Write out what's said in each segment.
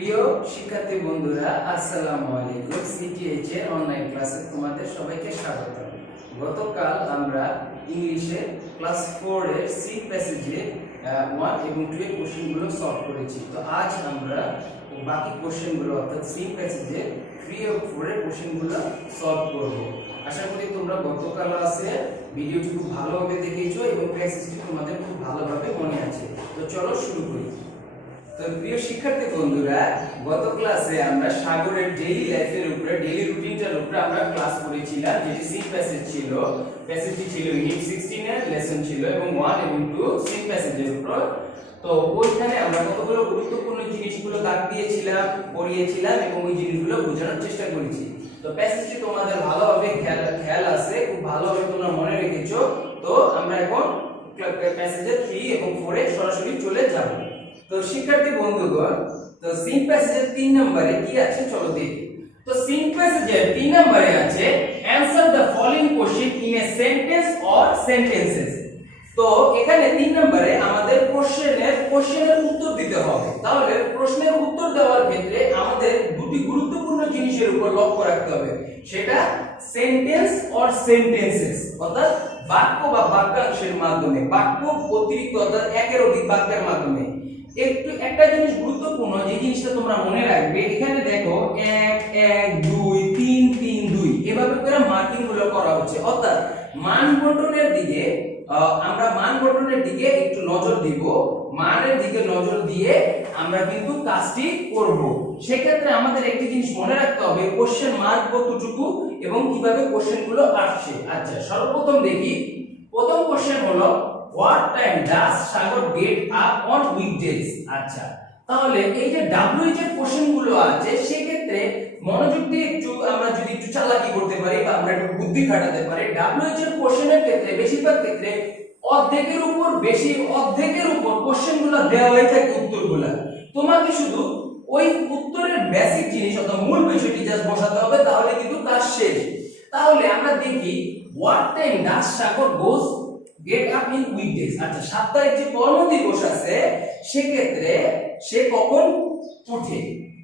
প্রিয় শিক্ষার্থী বন্ধুরা, আসসালামু আলাইকুম। সিটিএইচ এর অনলাইন ক্লাসে তোমাদের সবাইকে স্বাগত। গতকাল আমরা ইংলিশে ক্লাস 4 এর সি প্যাসেজে 1 এবং 2 এর কোশ্চেনগুলো সলভ করেছি। তো আজ আমরা বাকি কোশ্চেনগুলো অর্থাৎ সি প্যাসেজে 3 ও 4 এর কোশ্চেনগুলো সলভ করব। আশা করি তোমরা গতকাল ক্লাসে ভিডিওটি খুব ভালোভাবে দেখেছো এবং প্যাসেজটি তোমাদের খুব ভালোভাবে মনে আছে। তো চলো শুরু করি। তো প্রিয় শিক্ষার্থী বন্ধুরা, গত ক্লাসে আমরা সাগরের ডেইলি লাইফের উপরে, ডেইলি রুটিনটার উপরে আমরা ক্লাস করেছিলাম, যেটি সি প্যাসেজ ছিল। প্যাসেজটি ছিল ইউনিট 16 এর লেসন ছিল এবং 1 এবং 2 সি প্যাসেজের উপর। তো ওইখানে আমরা কতগুলো গুরুত্বপূর্ণ জিনিসগুলো দাগ দিয়েছিলাম, পড়িয়েছিলাম এবং ওই জিনিসগুলো বোঝানোর চেষ্টা করেছি। তো প্যাসেজটি তোমাদের ভালোভাবে খেয়াল আছে, খুব ভালোভাবে তোমরা মনে রেখেছো। তো আমরা এখন প্যাসেজে 3 এবং 4 এ সরাসরি চলে যাব। তো শিক্ষার্থী বন্ধুগণ, তো সিন প্যাসেজের 3 নম্বরে কি আছে চলো দেখি। তো সিন প্যাসেজের 3 নম্বরে আছে answer the following question in a sentence or sentences. তো এখানে 3 নম্বরে আমাদের কোশ্চেনের উত্তর দিতে হবে। তাহলে প্রশ্নের উত্তর দেওয়ার ক্ষেত্রে আমাদের দুটি গুরুত্বপূর্ণ জিনিসের উপর লক্ষ্য রাখতে হবে, সেটা সেন্টেন্স অর সেন্টেন্সেস, অর্থাৎ বাক্য বা বাক্যাংশের মাধ্যমে, বাক্য অতিরিক্ত অর্থাৎ একের অধিক বাক্যের মাধ্যমে। একটা জিনিস গুরুত্বপূর্ণ, যে জিনিসটা তোমরা মনে রাখবে, এখানে দেখো 1 1 2 3 3 2 এভাবে করে মার্কিং গুলো করা হচ্ছে, অর্থাৎ মান বন্টনের দিকে আমরা মান বন্টনের দিকে একটু নজর দিব, মানের দিকে নজর দিয়ে আমরা কিন্তু কাজটি করব। সেক্ষেত্রে আমাদের একটি জিনিস মনে রাখতে হবে, কোশ্চেন মার্ক কতটুকু এবং কিভাবে কোশ্চেন গুলো আসছে। আচ্ছা, সর্বপ্রথম দেখি, প্রথম কোশ্চেন হলো What time does Sagar get up on weekdays? আচ্ছা, তাহলে এই যে WH এর কোশ্চেন গুলো আছে, সেক্ষেত্রে মনোযোগ দিয়ে আমরা যদি একটু চালাকি করতে পারি বা আমরা একটু বুদ্ধি খাটাতে পারি, WH এর কোশ্চেনের ক্ষেত্রে বেশিরভাগ ক্ষেত্রে অর্ধেকের উপর কোশ্চেন গুলো দেওয়াই থাকে উত্তরগুলো। তোমাকে শুধু ওই উত্তরের বেসিক জিনিস অর্থাৎ মূল বিষয়টি জাস্ট বসাতে হবে, তাহলে কিন্তু কাজ শেষ। তাহলে আমরা দেখি What time does Sagar goes get up in weekdays? আচ্ছা, সাপ্তাহিক যে কর্মদিবস আছে সেক্ষেত্রে সে কখন উঠে,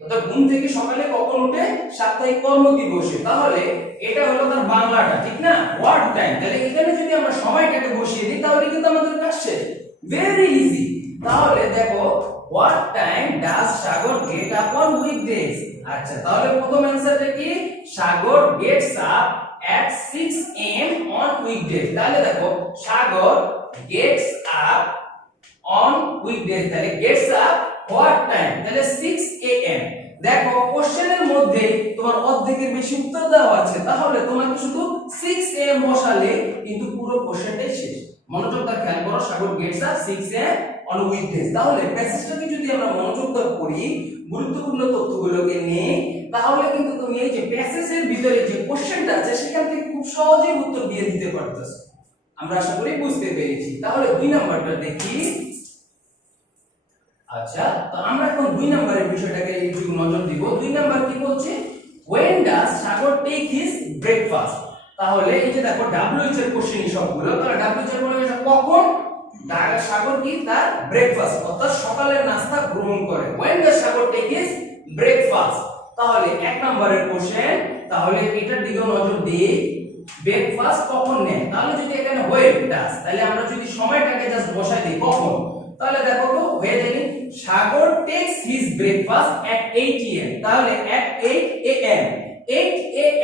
অর্থাৎ ঘুম থেকে সকালে কখন উঠে সাপ্তাহিক কর্মদিবসে। তাহলে এটা হলো তার বাংলাটা, ঠিক না? What time. তাহলে এখানে যদি আমরা সময়টাকে বসিয়ে দিই তাহলে কিন্তু আমাদের কাজ শেষ, ভেরি ইজি। তাহলে দেখো what time does Sagar get up on weekdays. আচ্ছা, তাহলে প্রথম অ্যানসারটা কি? সাগর gets up at 6 am on weekdays। তাহলে দেখো সাগর gets up on weekdays, তাহলে gets up what time? তাহলে 6 am। দেখো কোশ্চেনের মধ্যে তোমার অর্ধেকের বেশি উত্তর দেওয়া আছে, তাহলে তোমাকে শুধু 6 am বসালে কিন্তু পুরো কোশ্চেনটাই শেষ। মনোযোগ দিয়ে খেয়াল করো, সাগর gets up 6 am on weekdays। তাহলে প্যাসেজটাকে যদি আমরা মনোযোগ দিয়ে পড়ি, গুরুত্বপূর্ণ তথ্যগুলোকে নিয়ে, তাহলে কিন্তু তুমি এই যে প্যাসেজের ভিতরে যে কোশ্চেনটা আছে সেখান থেকে খুব সহজেই উত্তর দিয়ে দিতে পারতেছ। আমরা আশা করি বুঝতে পেরেছি। তাহলে 2 নাম্বারটা দেখি। আচ্ছা, তো আমরা এখন 2 নাম্বারের বিষয়টাকে একটু নজর দিব। 2 নাম্বার কি বলছে? when does Sagar take his breakfast? তাহলে এই যে দেখো WH এর কোশ্চেনই সবগুলো, তাহলে WH এর বলে কখন সাগর কি তার ব্রেকফাস্ট অর্থাৎ সকালের নাস্তা গ্রহণ করে। when does Sagar take his breakfast? তাহলে 1 নম্বরের কোশ্চেন, তাহলে এটার দিকে নজর দিয়ে ব্রেকফাস্ট কখন নেয়। তাহলে যদি এখানে when does, তাহলে আমরা যদি সময়টাকে জাস্ট বসাই দিই কখন, তাহলে দেখো তো হয়ে যাবে সাগর takes his breakfast at 8 am। তাহলে at 8 am 8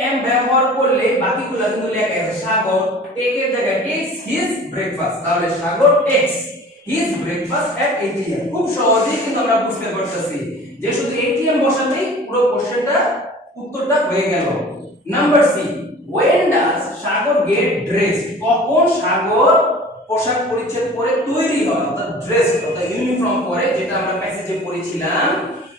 am ব্যবহার করলে বাকিগুলো কিন্তু লেখা আছে, সাগর take এর জায়গায় takes his breakfast, তাহলে সাগর takes his breakfast at 8 am। খুব সহজেই কিন্তু আমরা বুঝতে পারতেছি যে শুধু 8 am বসালেই পুরো কোশ্চেনটা উত্তরটা হয়ে গেল। Number C, when does Sagar get dressed? কখন সাগর পোশাক পরিচ্ছদ পরে তৈরি হয়, অর্থাৎ ড্রেস অর্থাৎ ইউনিফর্ম পরে, যেটা আমরা প্যাসেজে পড়েছিলাম।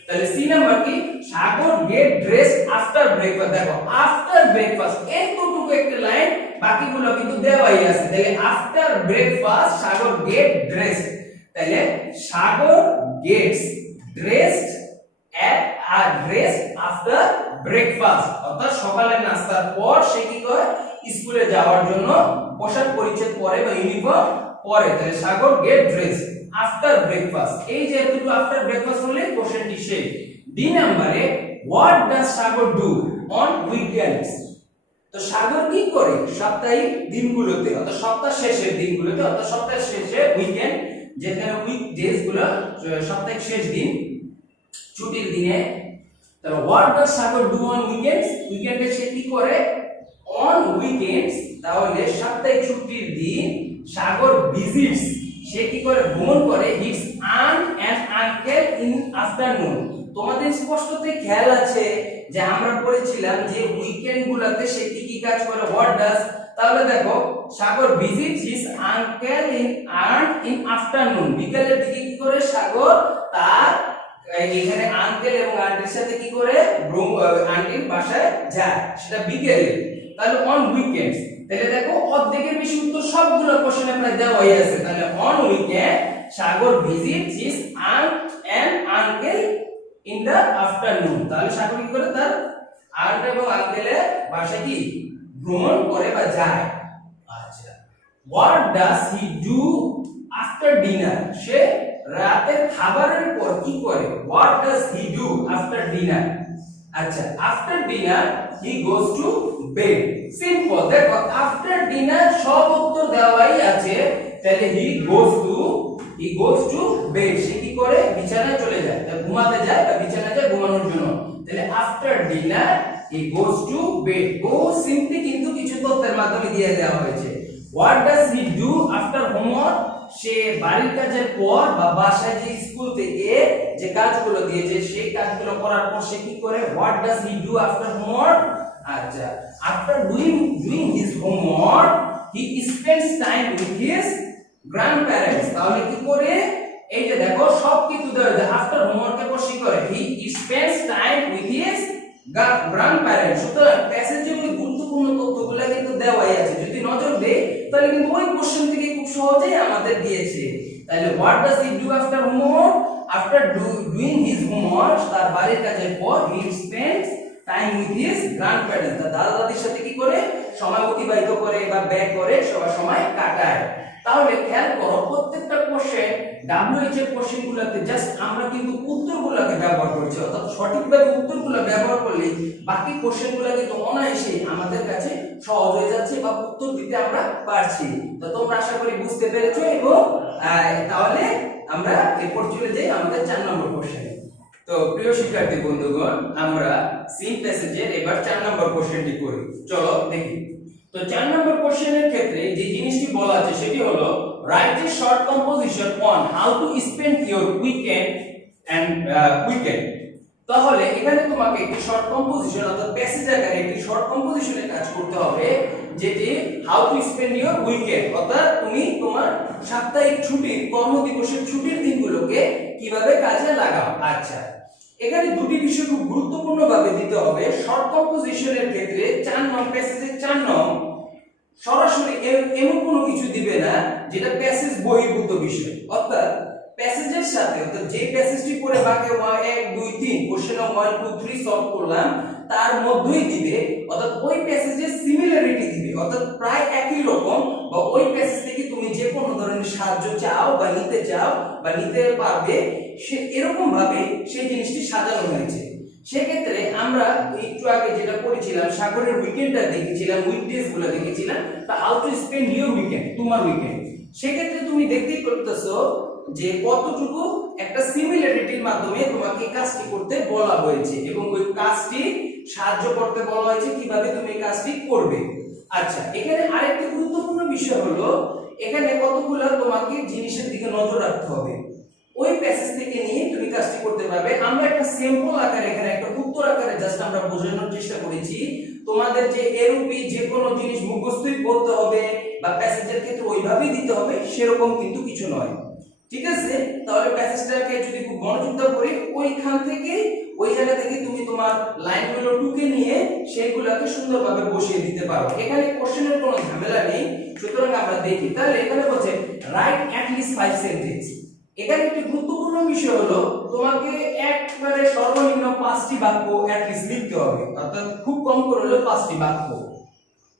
তাহলে সি নাম্বার কি? সাগর গেট ড্রেস আফটার ব্রেকফাস্ট। দেখো আফটার ব্রেকফাস্ট এতটুকু একটা লাইন, বাকিগুলো কিন্তু দেওয়াই আছে। তাহলে আফটার ব্রেকফাস্ট সাগর গেট ড্রেস, তাহলে সাগর গেটস ড্রেসড আফটার ব্রেকফাস্ট, অর্থাৎ সকালের নাস্তার পর সে কি করে স্কুলে যাওয়ার জন্য পোশাক পরিচ্ছদ পরে বা ইউনিফর্ম পরে। তাহলে সাগর গেট ড্রেস আফটার ব্রেকফাস্ট। এই যে এতটুকু আফটার ব্রেকফাস্ট হলে কোশ্চেনটি শেষ। ডি নম্বরে what does Sagar do on weekends. তো সাগর কি করে সাপ্তাহিক দিনগুলোতে, অর্থাৎ সপ্তাহ শেষের দিনগুলোতে, অর্থাৎ সপ্তাহ শেষে উইকেন্ড, যেখানে উইক ডেজ গুলো সপ্তাহের শেষ দিন, ছুটির দিনে। তাহলে what does Sagar do on weekends, উইকেন্ডে সে কি করে, অন উইকেন্ডস, তাহলে সাপ্তাহিক ছুটির দিন সাগর ভিজিটস, সে কি করে, ভ্রমণ করে, visits aunt and uncle in afternoon. তোমাদের স্পষ্টতই খেয়াল আছে যে আমরা পড়েছিলাম যে উইকেন্ড গুলাতে সে কি কি কাজ করে, হোয়াট ডাজ। তাহলে দেখো Sagar visits his uncle in aunt in afternoon, বিকালের দিকে কি করে সাগর তার এখানে আঙ্কেল এবং আন্টির সাথে কি করে, আন্টির বাসায় যায়, সেটা বিকেলে। তাহলে অন উইকেন্ডস, তাহলে দেখো অর্ধেকের বেশি উত্তর সবগুলো কোশ্চেনে প্রায় দেওয়া হয়ে আছে। তাহলে on weekend Sagar visits his aunt and uncle in the afternoon, তাহলে সাগর কি করে, তার আন্ট এবং আঙ্কেলের বাসায় কি ভ্রমণ করে বা যায়। আচ্ছা, what does he do after dinner, সে রাতের খাবারের পর কি করে, what does he do after dinner. আচ্ছা, after dinner he goes to bed. Simple, দেখো আফটার ডিনার সব উত্তর দেওয়াই আছে। তাহলে হি গোস টু বেড, সে কি করে, বিছানায় চলে যায়, ঘুমাতে যায় বা বিছানায় যায় ঘুমানোর জন্য। তাহলে after dinner he goes to bed, ও সিম্পলি কিন্তু কিছু তথ্যের মাধ্যমে দিয়ে দেওয়া হয়েছে। What does he do after homework, সে বাড়ির কাজের পর বা বাসায় যে স্কুল থেকে যে কাজগুলো দিয়েছে সেই কাজগুলো করার পর সে কি করে, what does he do after homework. আচ্ছা, after doing his homework he spends time with his grandparents, তাহলে কি করে, এই যে দেখো সব কিছু দেওয়া আছে, আফটার হোমওয়ার্কের পর সে করে হি spends time with his grandparents. সুতরাং প্যাসেজে গুরুত্বপূর্ণ তথ্যগুলো কিন্তু দেওয়াই আছে, যদি নজর দেই তাহলে কিন্তু ওই কোশ্চেন থেকে খুব সহজেই আমাদের দিয়েছে। তাহলে what does he do after homework, after doing his homework, তার বাড়ির কাজের পর হি spends time with his grandparents, তার দাদা দাদির সাথে কি করে সময় অতিবাহিত করে বা ব্যয় করে, সময় কাটায়। তাহলে খেয়াল করো প্রত্যেকটা কোশ্চেন ডাব্লিউএইচ এর কোশ্চেনগুলোতে জাস্ট আমরা কিন্তু উত্তরগুলোকে ব্যবহার করছি, অর্থাৎ সঠিকভাবে উত্তরগুলো ব্যবহার করলে বাকি কোশ্চেনগুলো কিন্তু অনায়াসেই আমাদের কাছে সহজ হয়ে যাচ্ছে বা উত্তর দিতে আমরা পারছি। তো তোমরা আশা করি বুঝতে পেরেছো, এবং তাহলে আমরা এরপর চলে যাই আমাদের 4 নম্বর কোশ্চেনে। তো প্রিয় শিক্ষার্থী বন্ধুগণ, আমরা সিন প্যাসেজের এবার 4 নম্বর কোশ্চেনটি করি, চলো দেখি। তো 4 নম্বর কোশ্চেনের ক্ষেত্রে যে জিনিসটি বলা আছে সেটি হলো write a short composition on how to spend your weekend and weekend. তাহলে এখানে তোমাকে একটি শর্ট কম্পোজিশন, অর্থাৎ প্যাসেজ আকারে একটি শর্ট কম্পোজিশনের কাজ করতে হবে, যেটি how to spend your weekend, অর্থাৎ তুমি তোমার সাপ্তাহিক ছুটি, কর্মদিবসের ছুটির দিনগুলোকে কিভাবে কাজে লাগাও। আচ্ছা, এখানে দুটি বিষয় খুব গুরুত্বপূর্ণভাবে দিতে হবে। শর্ট কম্পোজিশনের ক্ষেত্রে 4 নং প্যাসেজের 4 নং সরাসরি এমন কোনো কিছু দিবে না যেটা প্যাসেজ বহির্ভূত বিষয়, অর্থাৎ প্যাসেজের সাথে, অর্থাৎ যে প্যাসেজটি পড়ে বাকি 1 2 3 কোশ্চেন 1 2 3 সলভ করলাম তার মধ্যেই দিবে, অর্থাৎ ওই প্যাসেজের সিমিলারিটি দিবে, অর্থাৎ প্রায় একই রকম, বা ওই প্যাসেজ থেকে তুমি যে কোনো ধরনের সাহায্য চাও বা নিতে পারবে, সে এরকম ভাবে সেই জিনিসটি সাজানো হয়েছে। সেক্ষেত্রে আমরা একটু আগে যেটা পড়েছিলাম সাগরের উইকেন্ডটা দেখেছিলাম, উইকডেজ গুলো দেখেছিলাম, তা how to spend your weekend, তোমার উইকেন্ড। সেক্ষেত্রে তুমি দেখতেই পারতেছো যে কতটুকু একটা সিমিলারিটির মাধ্যমে তোমাকে কাজটি করতে বলা হয়েছে, এবং ওই কাজটি সাহায্য করতে বলা হয়েছে কিভাবে তুমি এই কাজটি করবে। আচ্ছা, এখানে আরেকটি গুরুত্বপূর্ণ বিষয় হলো এখানে কতগুলো তোমাকে জিনিসের দিকে নজর রাখতে হবে, ওই প্যাসেজ থেকে নিয়ে তুমি কাজটি করতে পারবে। আমরা একটা স্যাম্পল আকারে, এখানে একটা উত্তর আকারে জাস্ট আমরা বোঝানোর চেষ্টা করেছি। তোমাদের যে এরূপী যে কোনো জিনিস মুখস্থই করতে হবে বা প্যাসেজের ক্ষেত্রে ওইভাবেই দিতে হবে সেরকম কিন্তু কিছু নয়, ঠিক আছে? তাহলে প্যাসেজটাকে যদি খুব মনোযোগ করি, ওইখান থেকে ওই জায়গা থেকে তুমি তোমার লাইনগুলো টুকে নিয়ে সেইগুলোকে সুন্দরভাবে বসিয়ে দিতে পারো। এখানে কোশ্চেনের কোনো ঝামেলা নেই। সুতরাং আমরা দেখি, তাহলে এখানে বলছে রাইট অ্যাট লিস্ট 5 সেন্টেন্স। এখানে একটি গুরুত্বপূর্ণ বিষয় হলো তোমাকে একবারে সর্বনিম্ন 5টি বাক্য অ্যাট লিস্ট লিখতে হবে, অর্থাৎ খুব কম করে হলো 5টি বাক্য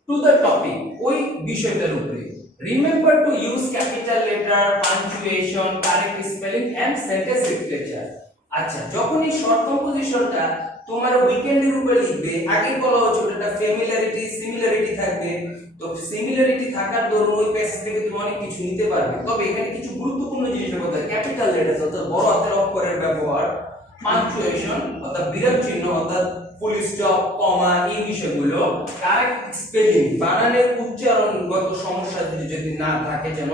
টু দ্য টপিক, ওই বিষয়টার উপরে। Remember to use capital letter, punctuation, correct spelling and sentence structure. আচ্ছা, যখন এই শর্ট কম্পোজিশনটা তোমার উইকেন্ডের উপরে লিখবে, আগে বলা হচ্ছে ওটা ফ্যামিলিয়ারিটি সিমিলারিটি থাকবে। তো সিমিলারিটি থাকার দরুন ওই প্যাসেজ থেকে তুমি অনেক কিছু নিতে পারবে। তবে এখানে কিছু গুরুত্বপূর্ণ জিনিসের কথা, ক্যাপিটাল লেটার অর্থাৎ বড় হাতের অক্ষরের ব্যবহার, পাঞ্চুয়েশন অর্থাৎ বিরাম চিহ্ন অর্থাৎ ফুল স্টপ, কমা, এই বিষয়গুলো, কারেক্ট স্পেলিং বানানের উচ্চারণগত সমস্যা যদি না থাকে যেন,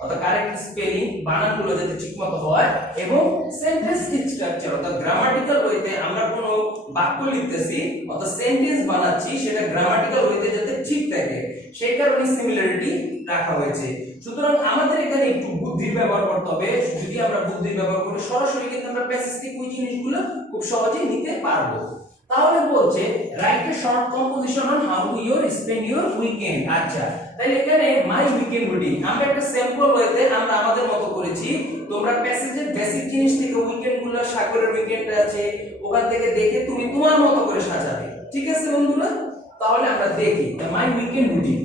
অর্থাৎ কারেক্ট স্পেলিং বানানগুলো যাতে ঠিকমতো হয়, এবং সেন্টেন্স স্ট্রাকচার অর্থাৎ গ্রামাটিক্যাল ওয়েতে আমরা কোনো বাক্য লিখতেছি অর্থাৎ সেন্টেন্স বানাচ্ছি সেটা গ্রামাটিক্যাল ওয়েতে যাতে ঠিক থাকে সেই কারণে সিমিলারিটি রাখা হয়েছে। সুতরাং আমাদের এখানে একটু বুদ্ধির ব্যবহার করতে হবে। যদি আমরা বুদ্ধির ব্যবহার করি সরাসরি কিন্তু আমরা প্যাসেজ থেকে ওই জিনিসগুলো খুব সহজেই নিতে পারবো। তাহলে বলছে write a short composition on how you spend your weekend. আচ্ছা, তাহলে এখানে মাই উইকেন্ড রুটিন আমরা একটা স্যাম্পল ওয়েতে আমরা আমাদের মতো করেছি। তোমরা প্যাসেজের বেসিক জিনিস থেকে উইকেন্ড গুলো, সাগরের উইকেন্ড আছে ওখান থেকে দেখে তুমি তোমার মতো করে সাজাবে। ঠিক আছে বন্ধুরা, তাহলে আমরা দেখি মাই উইকেন্ড রুটিন।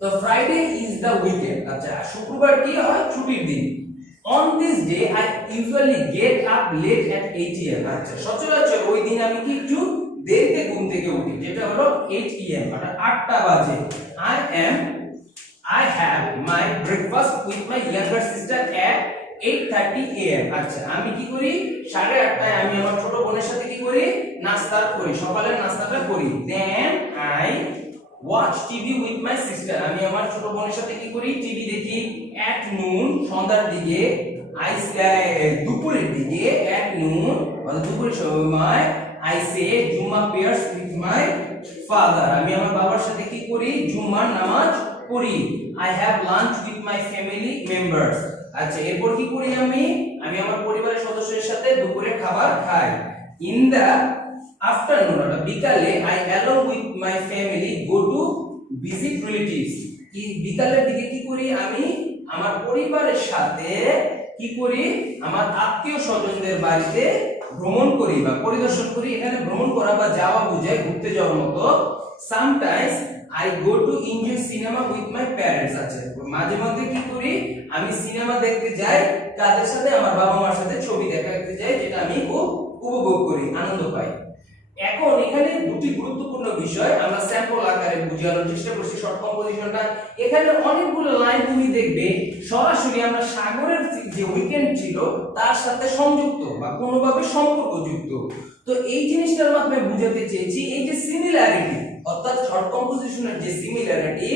তো ফ্রাইডে ইজ দ্য উইকেন্ড। আচ্ছা, শুক্রবার কি হয়? ছুটির দিন। On this day I usually get up late at 8 am. আচ্ছা, সচরাচর ওই দিন আমি কি একটু দেরিতে ঘুম থেকে উঠি, যেটা হলো 8 am মানে 8টা বাজে। I have my breakfast with my younger sister at 8:30 am. আচ্ছা, আমি কি করি? 8:30টায় আমি আমার ছোট বোনের সাথে কি করি? নাস্তা করি, সকালের নাস্তাটা করি। Then I watch TV with my sister. আমি আমার ছোট বোনের সাথে কি করি? টিভি দেখি। At noon সন্ধ্যার দিকে, দুপুরের দিকে, at noon মানে দুপুরের সময় I say Jumma prayers with my father. আমি আমার বাবার সাথে কি করি? জুম্মার নামাজ পড়ি। I have lunch with my family members. আচ্ছা, এরপর কি করি? আমি আমার পরিবারের সদস্যদের সাথে দুপুরে খাবার খাই। In the afternoon বিকালে I along with my family go to visit relatives. এই বিকালের দিকে কি করি? আমি আমার পরিবারের সাথে কি করি? আমার আত্মীয় স্বজনদের বাড়িতে ভ্রমণ করি বা পরিদর্শন করি। এখানে ভ্রমণ করা বা যাওয়া বোঝায় ঘুরতে যাওয়ার মতো। Sometimes I go to enjoy cinema with my parents. আচ্ছা, মাঝে মধ্যে কি করি? আমি সিনেমা দেখতে যাই। কাদের সাথে? আমার বাবা মার সাথে ছবি দেখতে যাই, যেটা আমি খুব উপভোগ করি, আনন্দ পাই। এখন এখানে দুটি গুরুত্বপূর্ণ বিষয় আমরা স্যাম্পল আকারে বুঝানোর চেষ্টা করছি শর্ট কম্পোজিশনটা। এখানে অনেকগুলো লাইন তুমি দেখবে সরাসরি আমরা সাগরের যে উইকেন্ড ছিল তার সাথে সংযুক্ত বা কোনোভাবে সম্পর্কযুক্ত। তো এই জিনিসটার মাধ্যমে বুঝাতে চেয়েছি এই যে সিমিলারিটি অর্থাৎ শর্ট কম্পোজিশনের যে সিমিলারিটি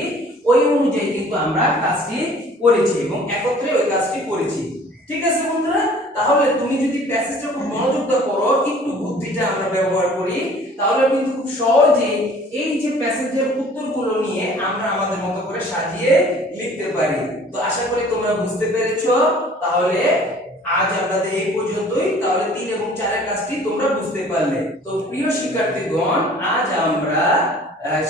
ওই অনুযায়ী কিন্তু আমরা কাজটি করেছি এবং একত্রে ওই কাজটি করেছি। ঠিক আছে বন্ধুরা, তাহলে তুমি যদি প্যাসেজটা খুব মনোযোগ দিয়ে পড়ো, একটু বুদ্ধিটা আমরা ব্যবহার করি, তাহলে কিন্তু খুব সহজে এই যে প্যাসেজের উত্তরগুলো নিয়ে আমরা আমাদের মতো করে সাজিয়ে লিখতে পারি। তো আশা করি তোমরা বুঝতে পেরেছো। তাহলে আজ আমাদের এই পর্যন্তই। তাহলে 3 এবং 4 এর কাজটি তোমরা বুঝতে পারলে। তো প্রিয় শিক্ষার্থীগণ, আজ আমরা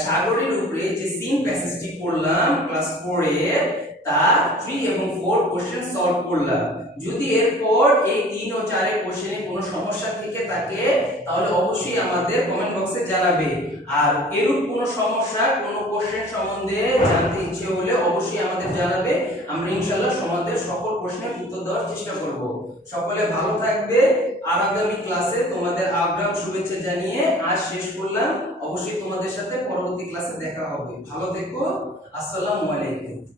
সাগরের উপরে যে সিন প্যাসেজটি পড়লাম ক্লাস 4 এর তার 3 এবং 4 কোশ্চেন সলভ করলাম। যদি এরপর এই 3 ও 4 এর কোশ্চেনে কোনো সমস্যা থেকে থাকে তাহলে অবশ্যই আমাদের কমেন্ট বক্সে জানাবে। আর এরূপ কোনো সমস্যা কোনো কোশ্চেন সম্বন্ধে জানতে ইচ্ছে হলে অবশ্যই আমাদের জানাবে। আমরা ইনশাআল্লাহ তোমাদের সকল প্রশ্নের উত্তর দেওয়ার চেষ্টা করব। সকলে ভালো থাকবে। আর আগামী ক্লাসে তোমাদের আগ্রাম শুভেচ্ছা জানিয়ে আজ শেষ করলাম। অবশ্যই তোমাদের সাথে পরবর্তী ক্লাসে দেখা হবে। ভালো থেকো। আসসালামু আলাইকুম।